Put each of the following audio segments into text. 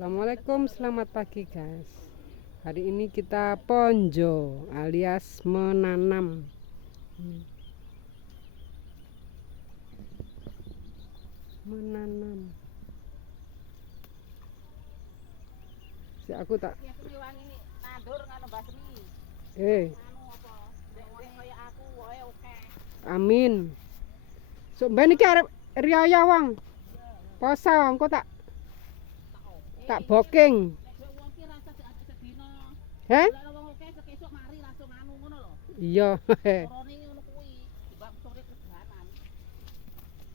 Assalamualaikum, selamat pagi guys. Hari ini kita ponjo alias menanam. Menanam. Si aku tak. Amin. Sok ben iki arep riyaya wong. Poso engko tak booking. Heh? Iya.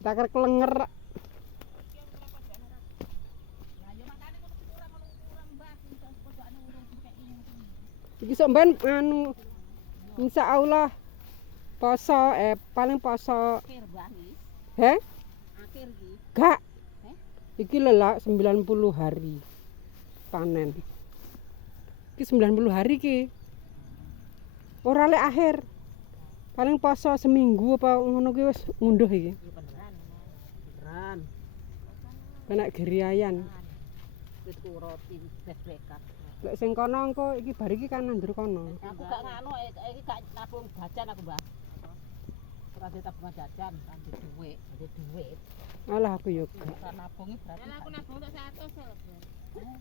Tak klenger. Iki sok ben anu insyaallah poso paling poso. Heh? Gak. Iki lelak 90 hari panen. Iki 90 hari ki. Ora lek akhir. Paling poso seminggu apa ngono ki wis ngunduh iki. Beneran. Kena geriayan. Wis roti bes-bekat. Lek sing kono engko iki bar iki kan nandur kono. Aku gak nganu iki gak nabung jajan aku, Mbah. Ora ada tabungan jajan, ada duit. Alah aku yo gak. Ora nabungi berarti. Lah aku nabung tok 100 lho, Bro.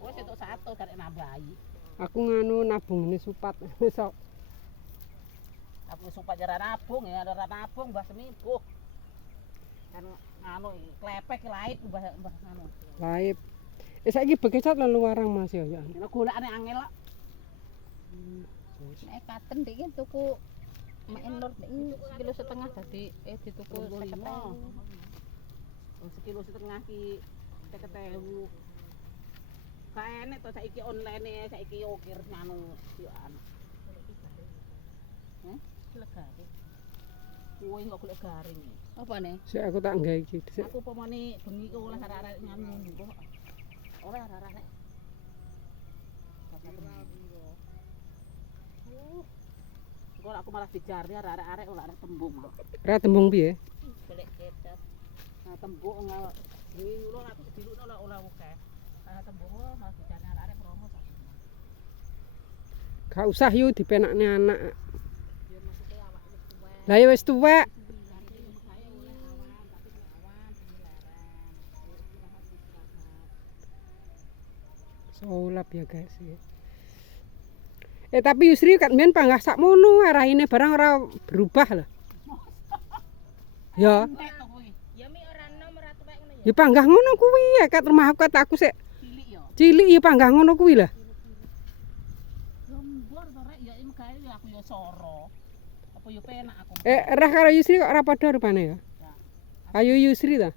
Wis entuk 100 karek nambahi. Aku nganu nabung ini supat. Besok. Aku supat ora nabung ya, ora nabung Mbah seminggu. Kan nganu klepek laip Mbah nganu. Laip. Saiki bekecat lalu warang Mas ya. Nek golekane angel kok. Nek katen iki tuku mek nur iki setengah dadi dituku 50.000. Sekilo setengah ki 50.000. Gak enek to saiki online saiki ukir nganu yo anu. Legare. Kuwi kok golek garing. Apane? Sik aku tak nggae iki. Aku pemane bengi ku oleh arek-arek nganu kok. Oleh arek-arek. Kok aku malah dijarni arek-arek ora arek tembung lho. Ora tembung piye? Golek cetet. Nah tembung bengi ulo aku dilukno lho ora akeh. Nah tembung malah dijarni arek-arek promo sak. Gak usah yuk dipenakne anak. Ya maksudnya awak wis tuwek. Lah ya wis tuwek. Sulap ya guys ya. Tapi Yusri kan men panggah sakmono raine barang ora berubah lho. Ya. Ya mi ora enom ora tuwek ngono ya. Ya panggah ngono kuwi ya kat rumah aku sik Cilik ya. cilik ya panggah ngono kuwi lah. Lembur to rek ya megawe ya aku ya soro. Apa ya penak aku. Rah karo Yusri kok ora padha rupane ya. Ayo Yusri ta.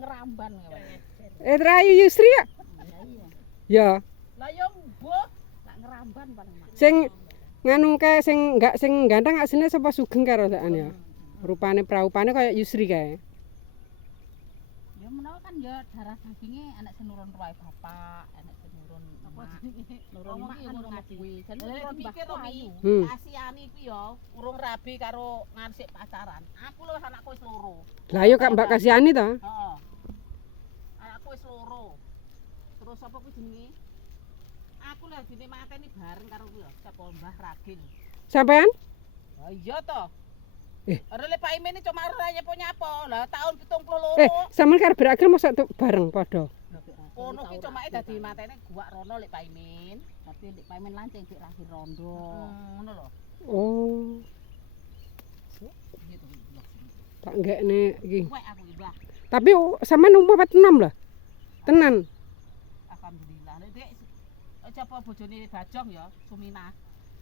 Ngeramban kowe. Rayu Yusri ya. Ya. Lah ya mbok tak ngeramban paling mak. Sing nganu kae sing ganteng asline sapa sugeng karo sakane ya. Rupane praupane kaya Yusri kae. Ya menawa kan ya darah dagingnya anak senurun ruwae bapak, anak senurun apa jenenge? Nurun mak kan ngaji. Jadi pikir to Mi, kasihani ku ya urung rabi karo ngarsik pacaran. Aku lho anakku wis loro. Lah yo kak Mbak Kasihani ta? Heeh. Anakku wis loro. Terus apa ku jenenge? Aku lho dene mateni bareng karo ku ya, sapa Mbah Ragil. Sampean? Ha iya to. Ora le Pak Imin cuma ora nyapo-nyapo. Lah tahun 72. Sampean karo beragil mosok bareng padha. Kono ki cuma dadi matene guak rono lek Pak Imin. Tapi lek Pak Imin lancing dik Ragil rondo. Ngono lho. Oh, Gitu. tak nggekne iki. Kuwek aku iki, Mbah. Tapi sampean umur 46 lah. Tenan. Alhamdulillah. Nek Dik coba bojone Bajong ya, Suminah.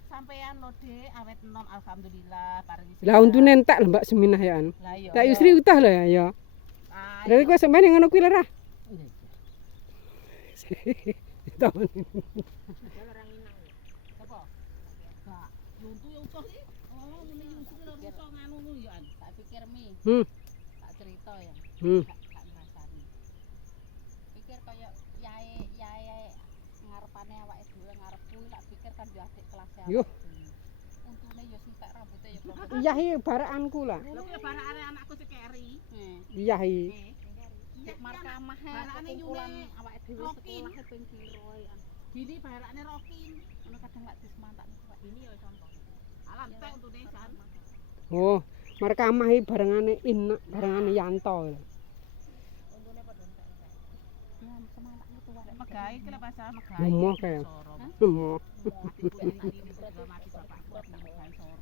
Sampean lho Dik, awet enom alhamdulillah paringi. Lah untune entek lho Mbak Seminah ya an. Lah iya. Tak Yusri utah lah ya. Dari kowe sampean yang ngono kuwi lah. Tahun ini. Apa? Gak, yuntu ya utuh iki. Oh, ngene yuntu lho iso nganu ngono ya an. Tak pikir Mi. Tak cerita ya. Tak ngrasani. Pikir kaya yae ngarepane awake dhewe ngarepku lak pikir kan yo adik kelas ya. Yuh. Untune yo sitek rambute yo Iya iki barakanku lah. Lho kuwi barakane anakku sekeri. Iya iki. markamah kumpulan awake dhewe sekolah ping piro ya. Gini barakane rokin. Ono kadang lak dismantak Ini ya contoh. Alam tek untune san. Oh, markamah iki barengane barengane Yanto. Untune padha entek. ya semantak itu wae. Megahe ki lek pasal megahe. Emoh kae. Emoh.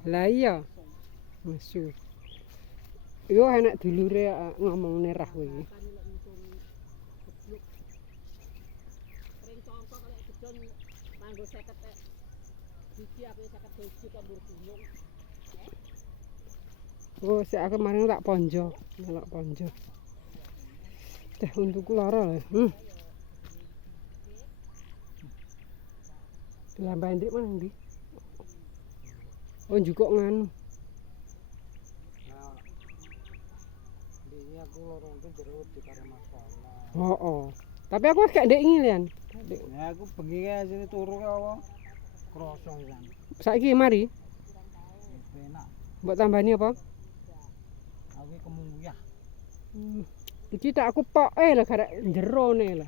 Lah iya. Mesu. Yo enak dulure ngomongne rah kowe iki. Ring congkok lek gedon nganggo 50 biji aku 50 biji kok mbur gunung. Oh, sik aku maring tak ponjo, melok ponjo. Teh untuku lara lho. Lambai ndek mana ndi? Oh, njukuk nganu. Ini aku lorong itu jeruk di karo masalah. Oh. Tapi aku gak ndek ngilian. Ya aku bengi kae sini turu kae apa? Kroso kan. Saiki mari, Enak. mbok tambani apa? Aku kemuyah. Iki tak aku poke lho garek jerone lho.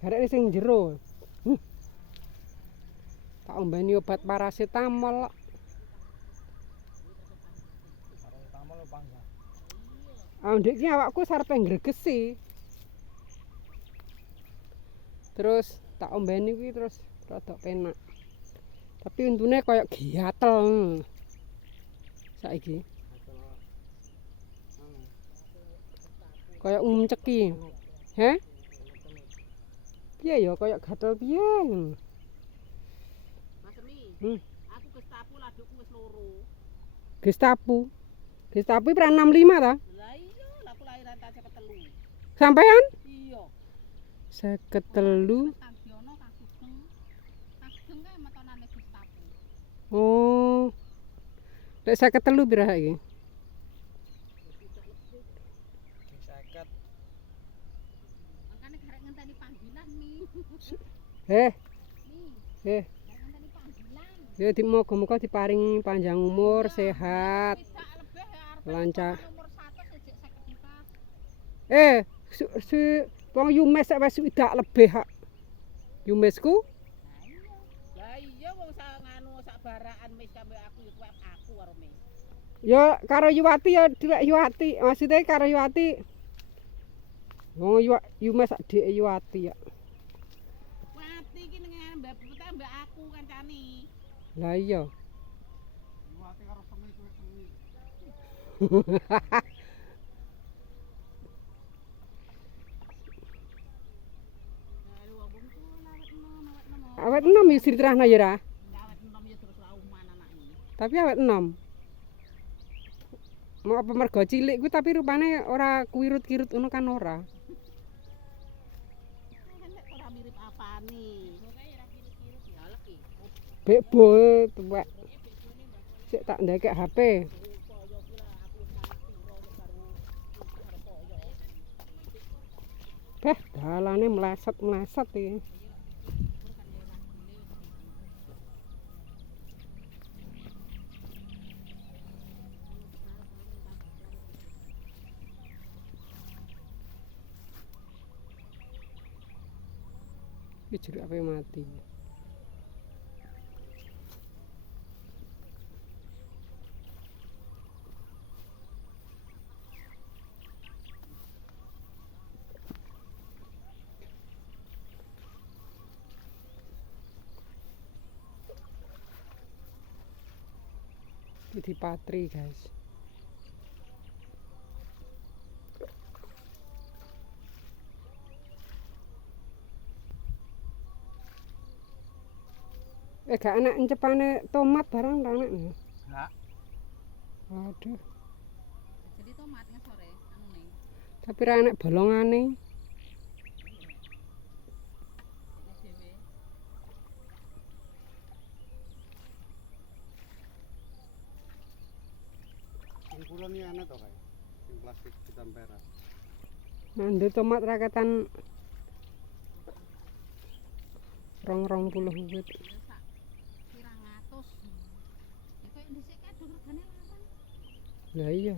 Garek sing jero. Tak ombani obat parasetamol. Karo tamu lo bangsa. Ndek iki awakku sarepe ngregesi. Terus tak ombani kuwi terus rada penak. Tapi untune koyo gatel. Saiki. Koyo ngumceki. Heh? Piye ya koyo gatel piye? Mas Semi. Hmm. Aku Gestapo ladukku wis loro. Gestapo. Gestapo pra 65 ta? Lah iya, lah aku lahiran tahun 53. Sampean? Iya. 53. Kagiono Kagugeng. Kagugeng kae metonane Gestapo. Oh. Lek 53 pira saiki? 50. Makane garek ngenteni panggilan nih. Eh, Nih, garek ngenteni panggilan. ya muga-muga diparingi panjang umur, sehat, Tidak lebih ya arep lancar. umur 100 sejak 54. Wong Yumes sak wis tidak lebih hak. Yumesku? Lah iya wong sak nganu sak barakan mes sampe aku ya kuwi aku karo mes. Ya karo Yuwati ya dhuwek Yuwati. Maksudnya karo Yuwati. Wong Yumes sak dhek Yuwati ya. Wati iki ning mbak mbak aku kancane. Lah iya. Iwate karo semi kuwi semi. Awet 6 ya sirtrahna ya ra. Awet enom ya terus rauman anake. Tapi awet 6. Mau apa mergo cilik kuwi tapi rupane ora kuwirut-kirut ngono kan ora. Nek ora mirip apane. Pokoke ora kirut-kirut ya lek iki. Bek boe tuwek. Sik tak ndekek HP. Beh, dalane meleset iki. Iki jeruk ape mati. Iki dipatri, guys. Gak enak encepane tomat barang ra enak. Enggak. Waduh, Jadi tomat ngesore anune. tapi ra enak bolongane. Dhewe. Sing kulon iki ana to kae. Sing plastik ditempera. Nandur tomat raketan 20 wit. Ya sak 200. Ya koyo dhisik kae regane larang. Lah iya.